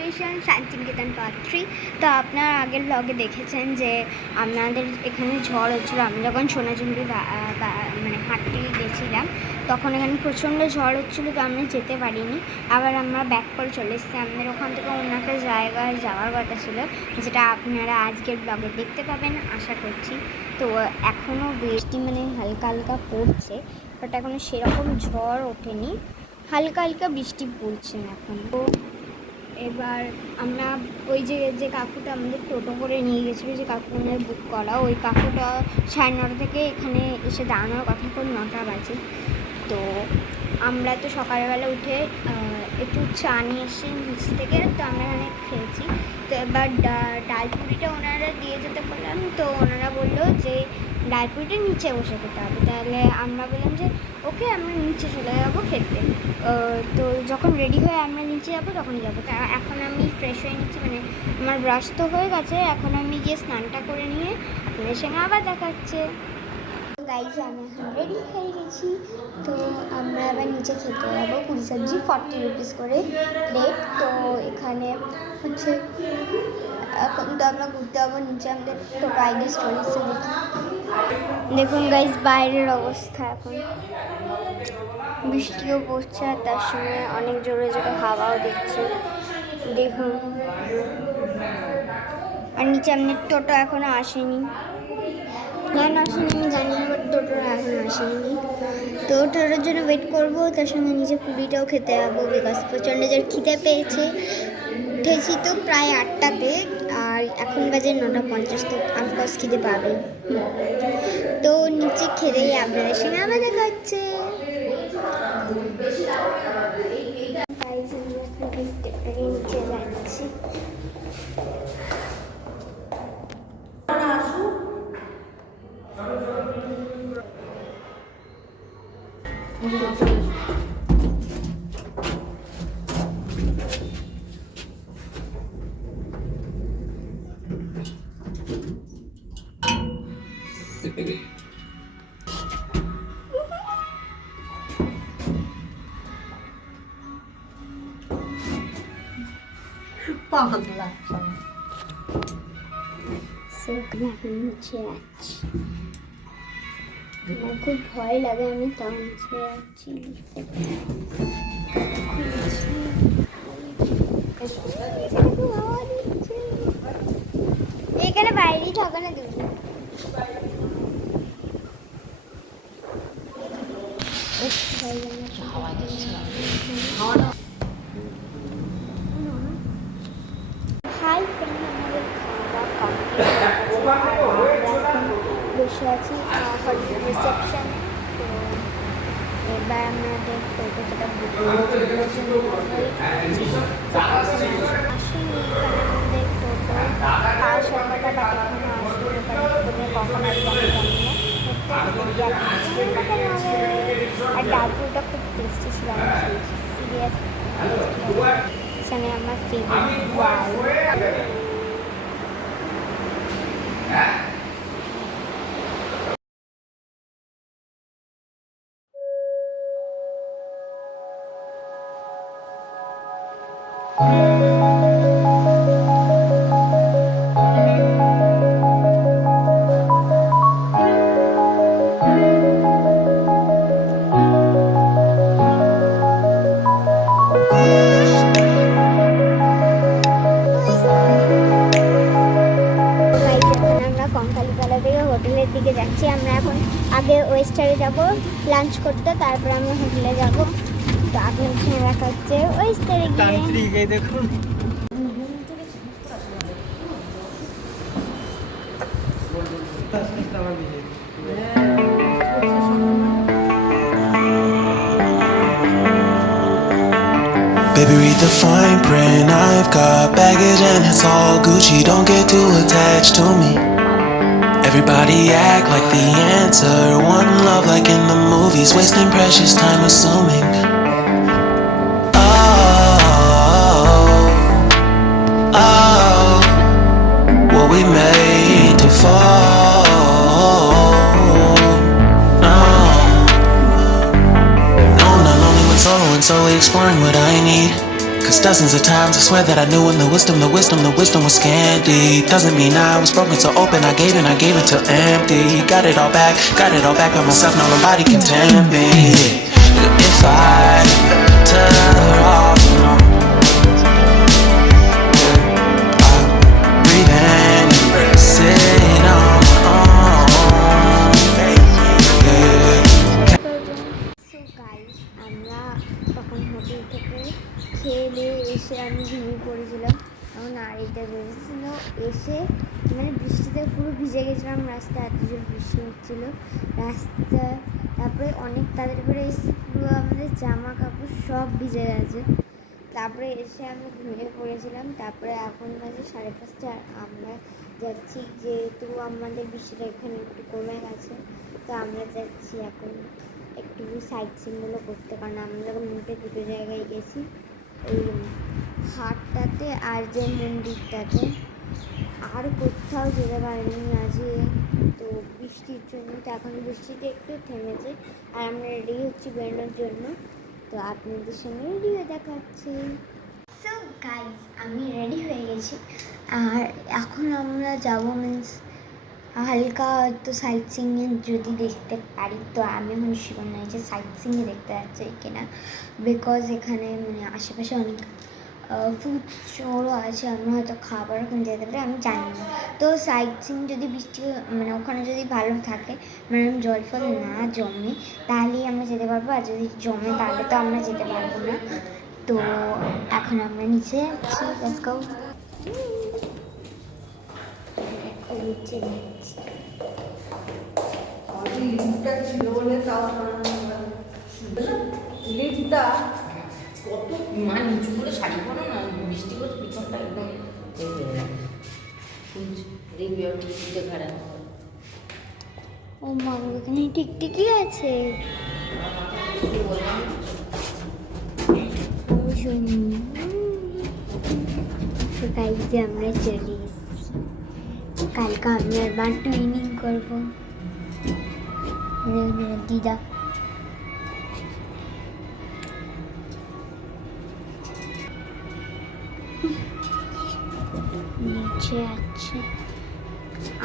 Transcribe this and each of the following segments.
Creation Santiniketan part 3। তো আপনারা আগের ব্লগে দেখেছেন যে আপনাদের এখানে ঝড় হচ্ছিলো। আমি যখন সোনাঝুরি মানে হাঁটতে গেছিলাম তখন এখানে প্রচণ্ড ঝড় হচ্ছিলো, তো আমরা যেতে পারিনি। আবার আমরা ব্যাক করে চলে এসেছি। আমাদের ওখান থেকে অন্য একটা জায়গায় যাওয়ার কথা ছিল, যেটা আপনারা আজকের ব্লগে দেখতে পাবেন আশা করছি। তো এখনও বৃষ্টি মানে হালকা হালকা পড়ছে, বাট এখনও সেরকম ঝড় ওঠেনি, হালকা হালকা বৃষ্টি পড়ছে এখন। তো এবার আমরা ওই যে কাকুটা আমাদের টোটো করে নিয়ে গেছিলো, যে কাকুনের বুক করা, ওই কাকুটা 9:30 থেকে এখানে এসে দাঁড়ানোর কথা, এখন 9টা বাজে। তো আমরা তো সকালবেলা উঠে একটু চা নিয়ে এসে নিচ থেকে, তো আমরা এখানে খেয়েছি। তো এবার ডালপুরিটা ওনারা দিয়ে যেতে বললাম, তো ওনারা বললো যে ডালপুরিটা নিচে বসে খেতে হবে। তাহলে আমরা বললাম যে ওকে, আমরা নিচে চলে যাবো খেতে। তো যখন রেডি হয়ে আমরা নিচে যাবো তখনই যাবো। তা এখন আমি ফ্রেশ হয়ে নিচ্ছি, মানে আমার ব্রাশ তো হয়ে গেছে, এখন আমি গিয়ে স্নানটা করে নিয়ে আপনাদের সঙ্গে আবার দেখা হচ্ছে। গাইজ আমি এখন রেডি হয়ে গেছি, তো আমরা আবার নিচে খেতে যাবো। পুরি সবজি 40 রুপিস করে প্লেট। তো এখানে হচ্ছে এখন তো আমরা ঘুরতে যাবো নিচে, আমাদের টোটো আইডি স্টোর এসে দেখুন গাইজ বাইরের অবস্থা। এখন বৃষ্টিও পড়ছে আর তার সঙ্গে অনেক জোরে জোরে হাওয়াও দিচ্ছে, দেখুন। আর নিচে আমাদের টোটো এখনো আসেনি, কেন আসেনি আমি জানি না, বাট টোটো এখন আসেনি। তো টোটোর জন্য ওয়েট করবো, তার সঙ্গে নিচে পুরিটাও খেতে যাবো, বিকজ প্রচণ্ড জোর খিদে পেয়েছে। উঠেছি তো প্রায় 8টাতে, আর এখন বাজে 9:50, তো অফকোর্স খিদে পাবে। তো নিচে খেতে গিয়ে আপনাদের সঙ্গে আবার দেখা হচ্ছে। নিচে যাচ্ছি। নিচে যাচ্ছি, আমার খুব ভয় লাগে, আমি তাও নিচে যাচ্ছি। এখানে বাইরেই থাকা না তুমি। হাই ফ্রেন্ড, আমাদের খাওয়া বসে আছি রিসেপশনে। তো এবার আমাদের টোটোটা বুক আসেনি এখানে আমাদের টোটো আসার কথা, বাট এখনো আসেনি। এখানে কখন আসবে আমি জানি না। আর ডালপুরিটা খুব টেস্টি ছিল, আমি খেয়েছি সিরিয়াস। এখানে আমার ফেভারিট ওয়াও। হোটেলের দিকে যাচ্ছি আমরা এখন। আগে ওয়েস্টারে যাব লাঞ্চ করতে, তারপর আমরা হোটেলে যাব। তো আপনার সঙ্গে দেখা হচ্ছে ওয়েস্টারে গিয়ে। দেখুন Baby, read the fine print. I've got baggage and it's all Gucci. Don't get too attached to me. Everybody act like the answer. One love like in the movies. Wasting precious time assuming. Oh, what we made to fall. No, not lonely when solo and solely exploring what I need. Cause dozens of times I swear that I knew when the wisdom was scanty. Doesn't mean I was broken so open, I gave it till empty. Got it all back by myself, now nobody can tempt me. If I tell her all alone, I'll breathe in, embrace it on my own. So guys আমরা তখন hotel থেকে খেয়ে দিয়ে এসে আমি ঘুমিয়ে পড়েছিলাম। তখন আড়াইটা বেজেছিল, এসে মানে বৃষ্টিতে পুরো ভিজে গেছিলাম, রাস্তায় এত জোর বৃষ্টি হচ্ছিলো রাস্তা। তারপরে অনেক তাড়াতাড়ি করে এসে পুরো আমাদের জামা কাপড় সব ভিজে গেছে। তারপরে এসে আমি ঘুমিয়ে পড়েছিলাম। তারপরে এখন বাজে 5:30, আর আমরা যাচ্ছি, যেহেতু আমাদের বৃষ্টিটা এখানে একটু কমে গেছে, তো আমরা যাচ্ছি এখন একটু সাইট সিনগুলো করতে। কারণ আমরা মোটে দুটো জায়গায় গেছি, ওই হাটটাতে আর যে মন্দিরটাতে, আর কোথাও যেতে পারিনি আজকে। তো বৃষ্টির জন্য, তো এখন বৃষ্টিটা একটু থেমেছে আর আমরা রেডি হচ্ছি বেরোনোর জন্য। তো আপনাদের সঙ্গে রেডি হয়ে দেখাচ্ছি। সো গাইজ আমি রেডি হয়ে গেছি, আর এখন আমরা যাবো মিন্স হালকা হয়তো সাইট সিইংয়ে যদি দেখতে পারি। তো আমি এখন শিওর নাই যে সাইট সিইংয়ে দেখতে যাচ্ছি কিনা, বিকজ এখানে মানে আশেপাশে অনেক ফুড স্টোরও আছে, আমি হয়তো খাবার ওখানে যেতে পারি, আমি জানি না। তো সাইট সিইং যদি বৃষ্টি মানে ওখানে যদি ভালো থাকে, মানে জল ফল না জমে, তাহলেই আমরা যেতে পারবো, আর যদি জমে তাহলে তো আমরা যেতে পারবো না। তো এখন আমরা নিচে যাচ্ছি, লেটস গো। লিপটা ছিল বলে তাও লিপটা কত মানে উঁচু করে শাড়ি পরো না, বৃষ্টি করে পিছনটা একদম দেখবি আর টিকিটে খারাপ। ও মা, এখানে টিকটিকি আছে। গাইজে আমরা চলে এসেছি, কালকে আমি আবার ট্রেনিং করবো। দিদা নিচে আছে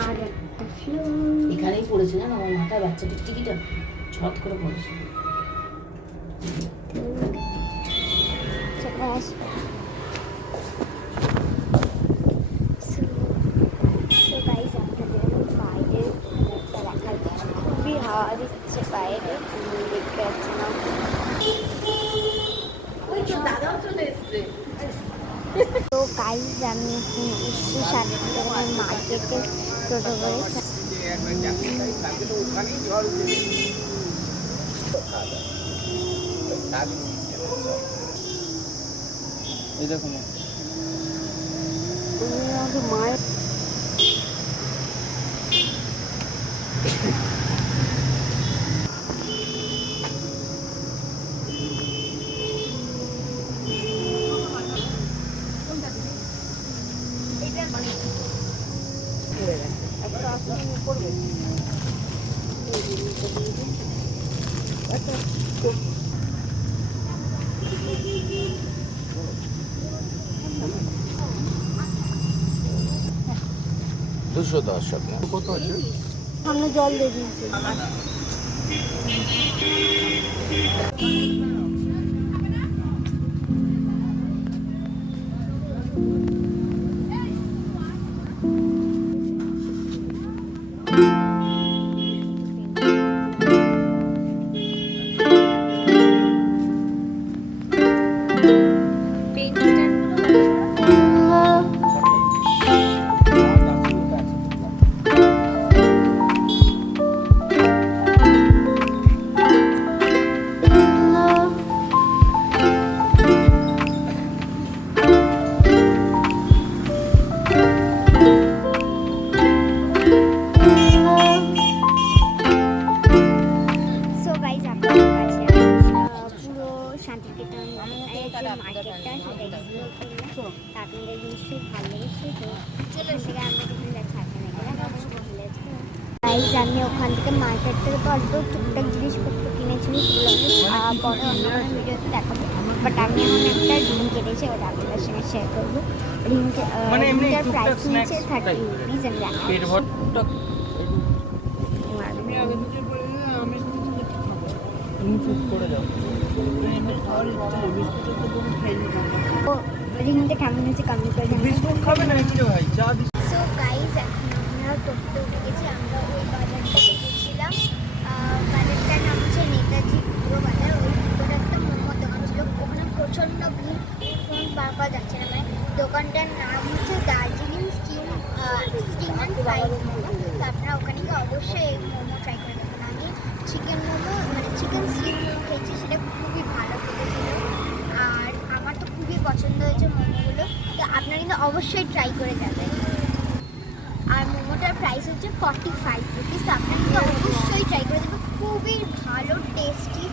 আর একটা ফ্লোর, এখানেই পড়েছে না আমার মাথায় বাচ্চা টিকটিকিটা ছট করে পড়েছে। চলে আসবে। সো গাইজ আপনাদের বাইরে দেখাচ্ছি, খুবই হাওয়া দিচ্ছে বাইরে, দেখতে পাচ্ছি না। তো গাইজ আমি এখন এসছি শান্তিনগর মার্কেটে টোটো করে। মায়ের সামনে জল দিয়ে দিয়েছে। মার্কেটটা সেটা এক্সপ্লোর করলাম, তা আপনাদের নিশ্চয়ই ভালো লেগেছে। তো ওখান থেকে আমরা যখন দেখা গাইজ আমি ওখান থেকে মার্কেট থেকে অল্প টুকটাক জিনিসপত্র কিনেছি, পরে অন্য ভিডিওতে দেখাবো। বাট আমি এখন একটা রিং কেটেছি, ওটা আপনাদের সঙ্গে শেয়ার করবো। মানে এমনি রিংটার টুকটাক প্রাইস নিয়েছে snacks 30 type। রুপিস। আমি পেট ভর টুকটাক তুমি চুপ করে যাও। ও রিংটা কেমন হয়েছে কমেন্ট করে জানাবেন। বিস্কুট খাবে না কি রে ভাই? চা দিস। সো গাইজ এখন আমরা টোটোতে উঠে গেছি। আমরা ওই বাজারটাতে গেছিলাম, বাজারটার নাম হচ্ছে নেতাজি পুরো বাজার। ওই ভিতরে একটা মোমোর দোকান ছিল, ওখানে প্রচণ্ড ভিড়, ফোন বার করা যাচ্ছে না। মানে দোকানটার নাম হচ্ছে Darjeeling steam and fried momo. তো আপনারা ওখানে গিয়ে অবশ্যই এই মোমো ট্রাই করে দেখুন। আমি চিকেন মোমো মানে চিকেন স্টিম মোমো খেয়েছি, সেটা খুবই ভালো খেতে ছিল, আর আমার তো খুবই পছন্দ হয়েছে মোমোগুলো। তো আপনারা কিন্তু অবশ্যই ট্রাই করে যাবেন। আর মোমোটার প্রাইস হচ্ছে 45 রুপিস। তো আপনারা কিন্তু অবশ্যই ট্রাই করে দেবেন, খুবই ভালো টেস্টি,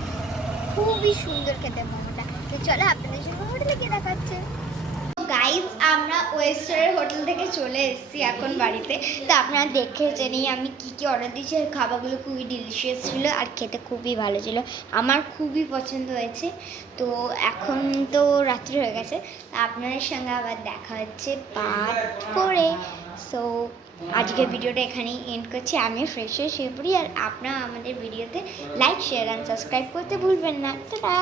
খুবই সুন্দর খেতে মোমোটা। তো চলো আপনাদের জন্য হোটেলে গিয়ে দেখাচ্ছে। গাইজ আমরা ওয়েস্টারের হোটেল থেকে চলে এসেছি এখন বাড়িতে। তো আপনারা দেখেছেনই আমি কী কী অর্ডার দিয়েছি, আর খাবারগুলো খুবই ডিলিশিয়াস ছিল আর খেতে খুবই ভালো ছিল, আমার খুবই পছন্দ হয়েছে। তো এখন তো রাত্রি হয়ে গেছে, আপনাদের সঙ্গে আবার দেখা হচ্ছে পার্ট 4-এ। সো আজকের ভিডিওটা এখানেই এন্ড করছি। আমি ফ্রেশ হয়ে শুয়ে পড়ি, আর আপনারা আমাদের ভিডিওতে লাইক শেয়ার অ্যান্ড সাবস্ক্রাইব করতে ভুলবেন না। টাটা।